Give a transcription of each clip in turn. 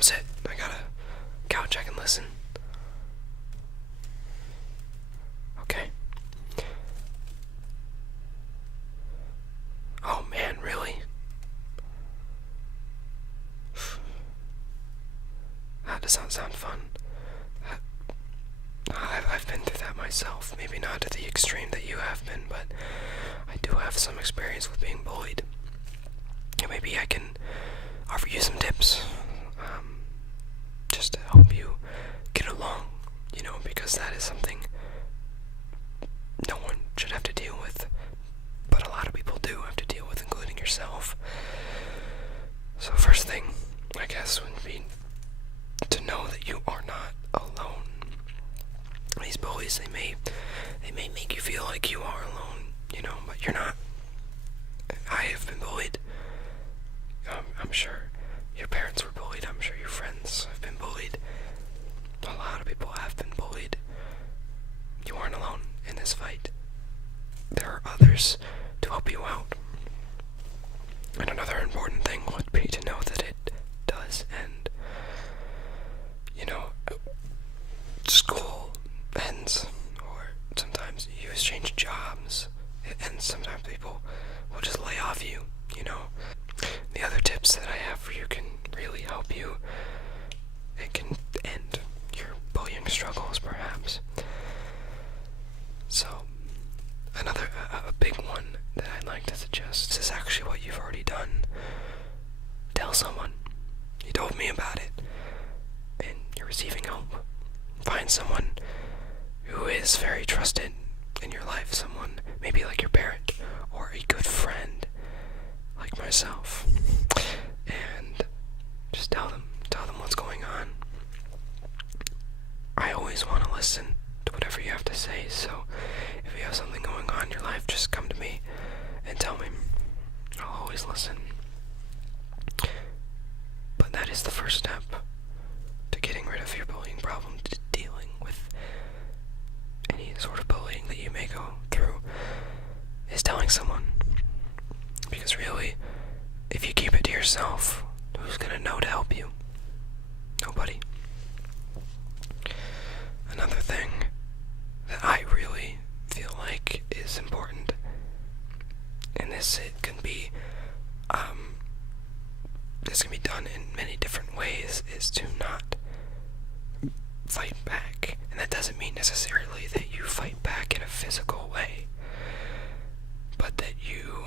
Come sit. I got a couch I can listen. Okay. Oh man, really? That does not sound fun. I've been through that myself. Maybe not to the extreme that you have been, but I do have some experience with being bullied. And maybe I can offer you some tips, just to help you get along, because that is something no one should have to deal with, but a lot of people do have to deal with, including yourself. So first thing, I guess, would be to know that you are not alone. These bullies, they may make you feel like you are alone, but you're not. I have been bullied. I'm sure your parents were bullied. I'm sure your friends have been bullied. A lot of people have been bullied. You aren't alone in this fight. There are others to help you out. And another important thing would be to know that it does end. School ends, or sometimes you exchange jobs, and sometimes people will just lay off you, The other tips that I have for you can really help you. It can end your bullying struggles, perhaps. So, a big one that I'd like to suggest, this is actually what you've already done. Tell someone. You told me about it, and you're receiving help. Find someone who is very trusted in your life, someone maybe like your parent, or a good friend like myself, and just tell them what's going on. I always want to listen to whatever you have to say, so if you have something going on in your life, just come to me and tell me. I'll always listen. But that is the first step to getting rid of your bullying problem, to dealing with any sort of bullying that you may go through, is telling someone. Because really, if you keep it to yourself, who's gonna know to help you? Nobody. Another thing that I really feel like is important, and it can be done in many different ways, is to not fight back. And that doesn't mean necessarily that you fight back in a physical way, but that you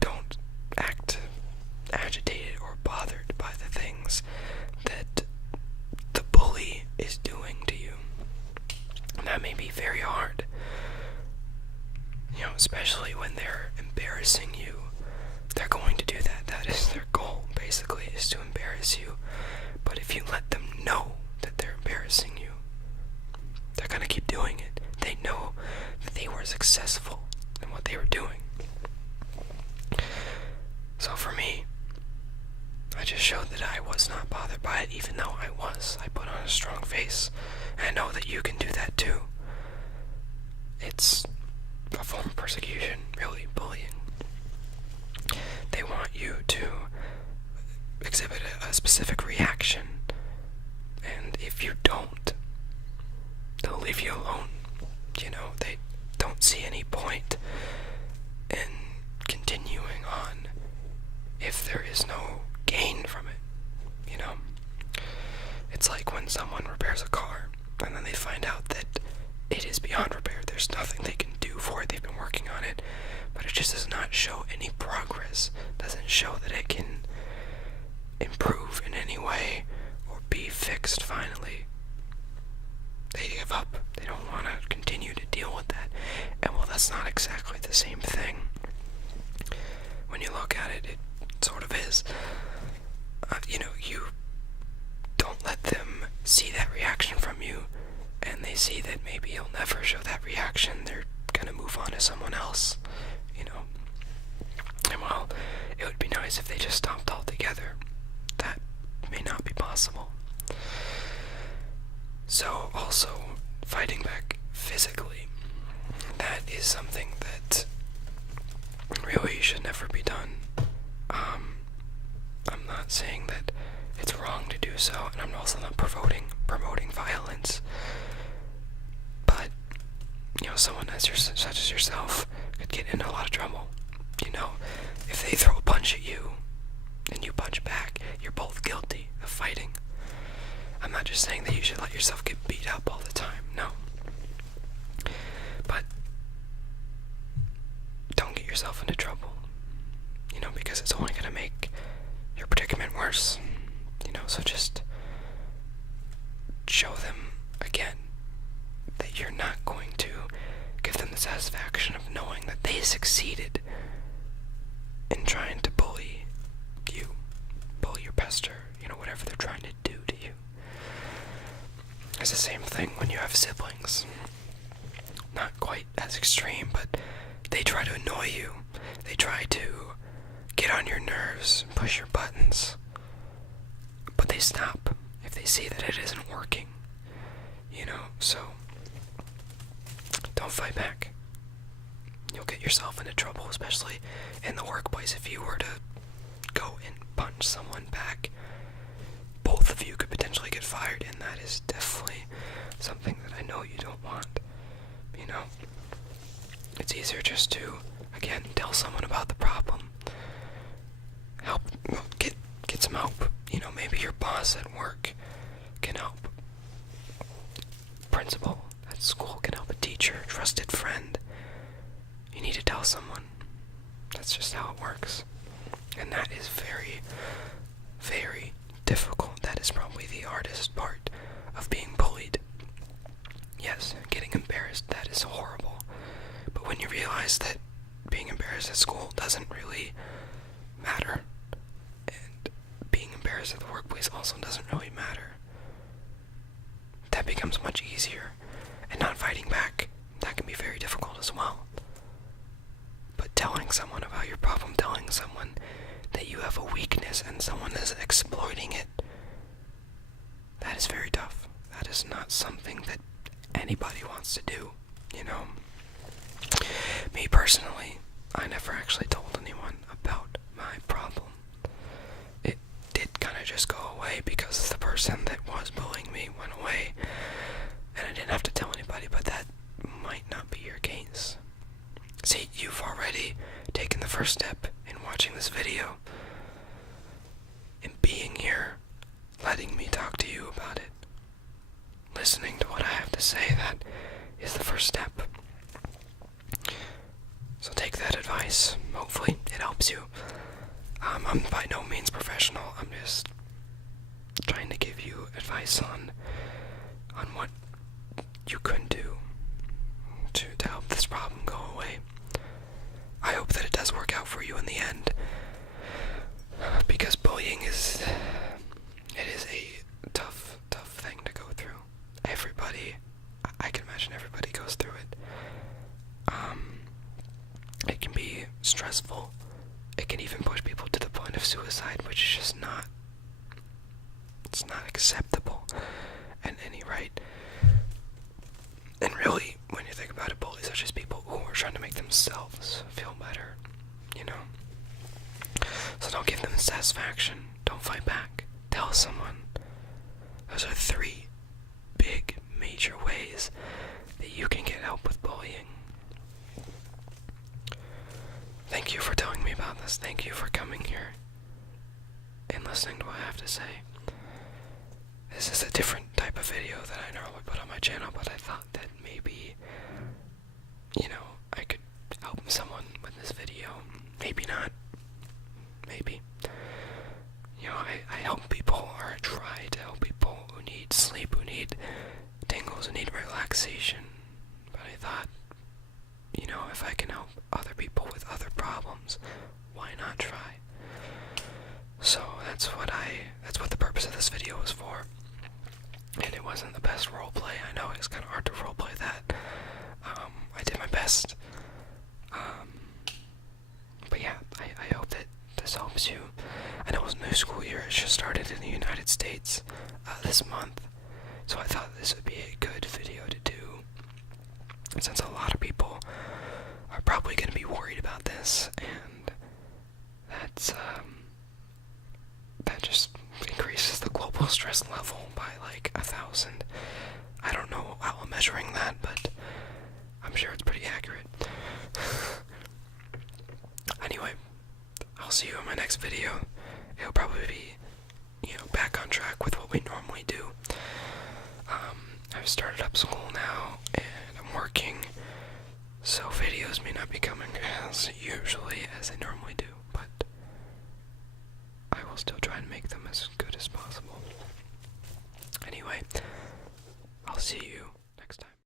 don't act agitated or bothered by the things that the bully is doing to you. And that may be very hard, especially when they're embarrassing you. They're going to do that. That is their goal, basically, is to embarrass you. But if you let them know that they're embarrassing you, they're going to keep doing it. They know that they were successful in what they were doing. So for me, I just showed that I was not bothered by it, even though I was. I put on a strong face, and I know that you can do that too. It's a form of persecution, really, bullying. They want you to exhibit a specific reaction, and if you don't, they'll leave you alone. They don't see any point in continuing on if there is no gain from it. It's like when someone repairs a car and then they find out that it is beyond repair. There's nothing they can do for it. They've been working on it, but it just does not show any progress. Doesn't show that it can improve in any way or be fixed finally. They give up. They don't want to continue to deal with that. And well, that's not exactly the same thing. When you look at it, it sort of is. You don't let them see that reaction from you, and they see that maybe you'll never show that reaction. They're gonna move on to someone else, And well, it would be nice if they just stopped altogether. That may not be possible. So also, fighting back physically, that is something that really should never be done. I'm not saying that It's wrong to do so, and I'm also not promoting violence. But, someone such as yourself could get into a lot of trouble. If they throw a punch at you, and you punch back, you're both guilty of fighting. I'm not just saying that you should let yourself get beat up all the time, no. But don't get yourself into trouble, because it's only going to make your predicament worse, so just show them again that you're not going to give them the satisfaction of knowing that they succeeded in trying to bully you, or pester, whatever they're trying to do to you. It's the same thing when you have siblings. Not quite as extreme, but they try to annoy you. They try to get on your nerves, push your buttons. But they stop if they see that it isn't working. So don't fight back. You'll get yourself into trouble, especially in the workplace. If you were to go and punch someone back, both of you could potentially get fired, and that is definitely something that I know you don't want. It's easier just to, again, tell someone about the problem. Help, get some help. Maybe your boss at work can help. Principal at school can help, a teacher, trusted friend. You need to tell someone. That's just how it works. And that is very, very difficult. That is probably the hardest part of being bullied. Yes, getting embarrassed, that is horrible. But when you realize that being embarrassed at school doesn't really matter, and being embarrassed at the workplace also doesn't really matter, that becomes much easier. And not fighting back, that can be very difficult as well. But telling someone about your problem, telling someone that you have a weakness and someone is exploiting it, that is very tough. That is not something that anybody wants to do, Me personally, I never actually told anyone about my problem. It did kind of just go away because the person that was bullying me went away, and I didn't have to tell anybody, but that might not be your case. See, you've already taken the first step in watching this video, in being here, letting me talk to you about it, listening to what I have to say. That is the first step. So take that advice. Hopefully it helps you. I'm by no means professional. I'm just trying to give you advice on what you can do to help this problem go away. I hope that it does work out for you in the end, because bullying is a tough thing to go through. I can imagine everybody goes through it. It can be stressful. It can even push people to the point of suicide, which is just not acceptable at any rate. And really, when you think about it, bullies are just people who are trying to make themselves feel better, So don't give them satisfaction. Don't fight back. Tell someone. Those are 3 big, major ways that you can get help with bullying. Thank you for telling me about this. Thank you for coming here and listening to what I have to say. This is a different type of video that I normally put on my channel, but I thought that maybe, I could help someone with this video. Maybe not. Maybe. I help people, or I try to help people who need sleep, who need tingles, who need relaxation. But I thought, if I can help other people with other problems, why not try? So that's what the purpose of this video was for. And it wasn't the best roleplay. I know it's kind of hard to roleplay that. I did my best. But yeah, I hope that this helps you. I know it's a new school year. It just started in the United States this month. So I thought this would be a good video to do, since a lot of people are probably going to be worried about this, and that just increases stress level by like 1,000. I don't know how I'm measuring that, but I'm sure it's pretty accurate. Anyway, I'll see you in my next video. It'll probably be, back on track with what we normally do. I've started up school now, and I'm working, so videos may not be coming as usually as they normally do, but I will still try and make them as good as possible. Anyway, I'll see you